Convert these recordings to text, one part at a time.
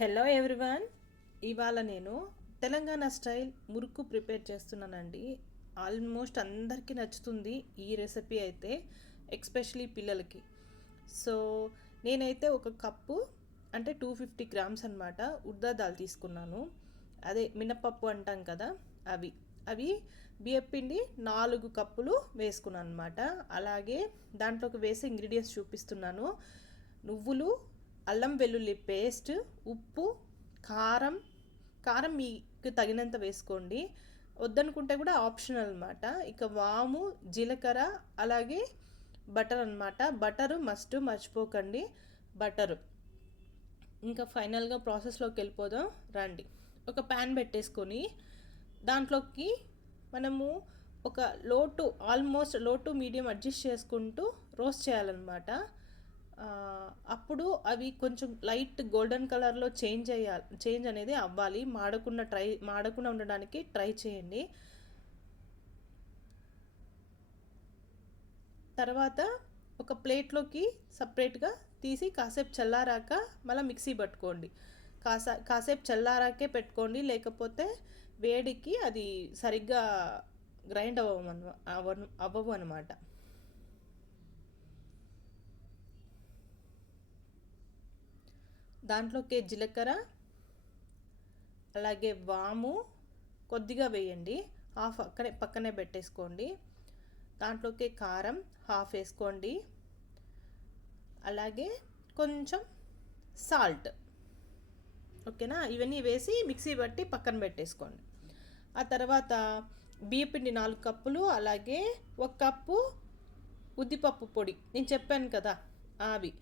Hello everyone ఇవాళ నేను Telangana style murukku prepare చేస్తున్నానండి. ఆల్మోస్ట్ అందరికీ నచ్చుతుంది ఈ రెసిపీ అయితే ఎక్స్పెషలీ పిల్లలకి. సో నేనైతే ఒక కప్పు అంటే టూ ఫిఫ్టీ గ్రామ్స్ అనమాట ఉర్దా దాల్ తీసుకున్నాను. అదే మినపప్పు అంటాం కదా అవి. అవి బియ్యపిండి నాలుగు కప్పులు వేసుకున్నాను అనమాట అలాగే దాంట్లోకి వేసే ఇంగ్రీడియంట్స్ చూపిస్తున్నాను. నువ్వులు అల్లం వెల్లుల్లి పేస్ట్ ఉప్పు కారం. కారం మీకు తగినంత వేసుకోండి. వద్దనుకుంటే కూడా ఆప్షనల్ అనమాట ఇక వాము జీలకర్ర అలాగే బటర్ అనమాట బటరు మస్ట్ మర్చిపోకండి. బటరు. ఇంకా ఫైనల్గా ప్రాసెస్లోకి వెళ్ళిపోదాం. రండి. ఒక ప్యాన్ పెట్టేసుకొని దాంట్లోకి మనము ఒక లో టు ఆల్మోస్ట్లో టు మీడియం అడ్జస్ట్ చేసుకుంటూ రోస్ట్ చేయాలన్నమాట. అప్పుడు అవి కొంచెం లైట్ గోల్డెన్ కలర్లో చేంజ్ అయ్యాలి చేంజ్ అనేది అవ్వాలి. మాడకుండా ట్రై మాడకుండా ఉండడానికి ట్రై చేయండి. తర్వాత ఒక ప్లేట్లోకి సపరేట్గా తీసి కాసేపు చల్లారాక మళ్ళీ మిక్సీ పట్టుకోండి. కాసా కాసేపు చల్లారాకే పెట్టుకోండి. లేకపోతే వేడికి అది సరిగ్గా గ్రైండ్ అవ్వమను అవ్వను అవ్వవు అనమాట దాంట్లోకి జీలకర్ర అలాగే వాము కొద్దిగా వేయండి. హాఫ్ అక్కడే పక్కనే పెట్టేసుకోండి. దాంట్లోకి కారం హాఫ్ వేసుకోండి. అలాగే కొంచెం సాల్ట్. ఓకేనా? ఇవన్నీ వేసి మిక్సీ బట్టి పక్కన పెట్టేసుకోండి. ఆ తర్వాత బియ్యపిండి నాలుగు కప్పులు అలాగే ఒక కప్పు ఉద్దిపప్పు పొడి. నేను చెప్పాను కదా అవి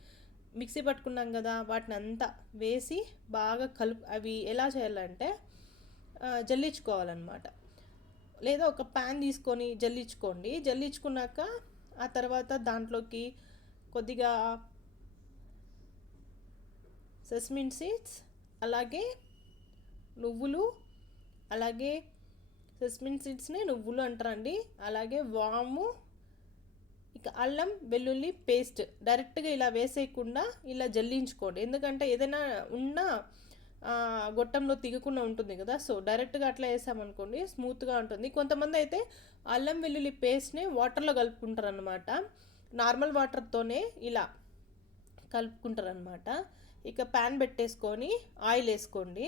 మిక్సీ పట్టుకున్నాం కదా వాటిని అంతా వేసి బాగా కలుపు అవి ఎలా చేయాలంటే జల్లించుకోవాలన్నమాట. లేదా ఒక ప్యాన్ తీసుకొని జల్లించుకోండి. జల్లించుకున్నాక ఆ తర్వాత దాంట్లోకి కొద్దిగా సెస్మిన్ సీడ్స్ అలాగే నువ్వులు అలాగే సెస్మిన్ సీడ్స్ని నువ్వులు అంటారండి. అలాగే వాము ఇక అల్లం వెల్లుల్లి పేస్ట్ డైరెక్ట్గా ఇలా వేసేయకుండా ఇలా జల్లించుకోండి. ఎందుకంటే ఏదైనా ఉన్నా గొట్టంలో తిగకుండా ఉంటుంది కదా. సో డైరెక్ట్గా అట్లా వేసామనుకోండి స్మూత్గా ఉంటుంది. కొంతమంది అయితే అల్లం వెల్లుల్లి పేస్ట్ని వాటర్లో కలుపుకుంటారు అనమాట నార్మల్ వాటర్తోనే ఇలా కలుపుకుంటారు అనమాట ఇక ప్యాన్ పెట్టేసుకొని ఆయిల్ వేసుకోండి.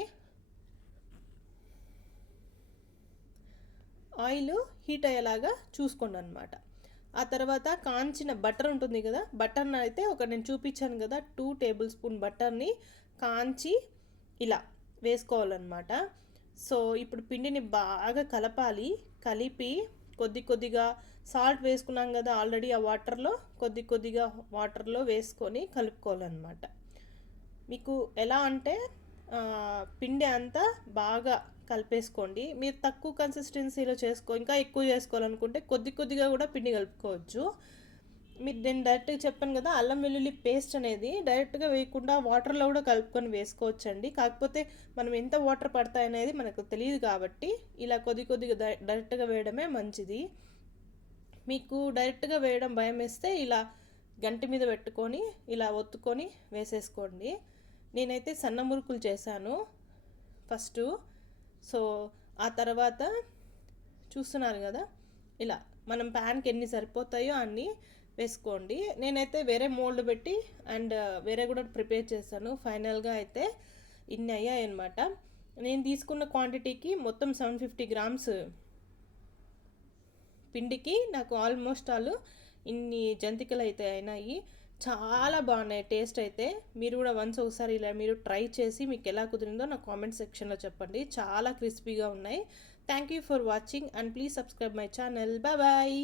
ఆయిల్ హీట్ అయ్యేలాగా చూసుకోండి అనమాట ఆ తర్వాత కాంచిన బటర్ ఉంటుంది కదా బటర్ని అయితే ఒక నేను చూపించాను కదా టూ టేబుల్ స్పూన్ బటర్ని కాంచి ఇలా వేసుకోవాలన్నమాట. సో ఇప్పుడు పిండిని బాగా కలపాలి కలిపి కొద్ది కొద్దిగా సాల్ట్ వేసుకున్నాం కదా ఆల్రెడీ ఆ వాటర్లో కొద్ది కొద్దిగా వాటర్లో వేసుకొని కలుపుకోవాలన్నమాట. మీకు ఎలా అంటే పిండి అంతా బాగా కలిపేసుకోండి. మీరు తక్కువ కన్సిస్టెన్సీలో చేసుకో ఇంకా ఎక్కువ చేసుకోవాలనుకుంటే కొద్ది కొద్దిగా కూడా పిండి కలుపుకోవచ్చు. మీరు నేను డైరెక్ట్గా చెప్పాను కదా అల్లం వెల్లుల్లి పేస్ట్ అనేది డైరెక్ట్గా వేయకుండా వాటర్లో కూడా కలుపుకొని వేసుకోవచ్చండి. కాకపోతే మనం ఎంత వాటర్ పడతాయనేది మనకు తెలియదు కాబట్టి ఇలా కొద్ది కొద్దిగా డైరెక్ట్గా వేయడమే మంచిది. మీకు డైరెక్ట్గా వేయడం భయం వేస్తే ఇలా గంటి మీద పెట్టుకొని ఇలా ఒత్తుకొని వేసేసుకోండి. నేనైతే సన్న మురుకులు చేశాను. ఫస్ట్ సో ఆ తర్వాత చూస్తున్నారు కదా? ఇలా మనం ప్యాన్కి ఎన్ని సరిపోతాయో అన్నీ వేసుకోండి. నేనైతే వేరే మోల్డ్ పెట్టి అండ్ వేరే కూడా ప్రిపేర్ చేశాను. ఫైనల్గా అయితే ఇన్ని అయ్యాయి అనమాట నేను తీసుకున్న క్వాంటిటీకి మొత్తం సెవెన్ ఫిఫ్టీ గ్రామ్స్ పిండికి నాకు ఆల్మోస్ట్ ఆల్ ఇన్ని జంతికలు అయితే అయినాయి. చాలా బాగున్నాయి. టేస్ట్ అయితే మీరు కూడా వన్స్ ఒకసారి ఇలా మీరు ట్రై చేసి మీకు ఎలా కుదిరిందో నా కామెంట్ సెక్షన్లో చెప్పండి. చాలా క్రిస్పీగా ఉన్నాయి. Thank you for watching and please subscribe my channel bye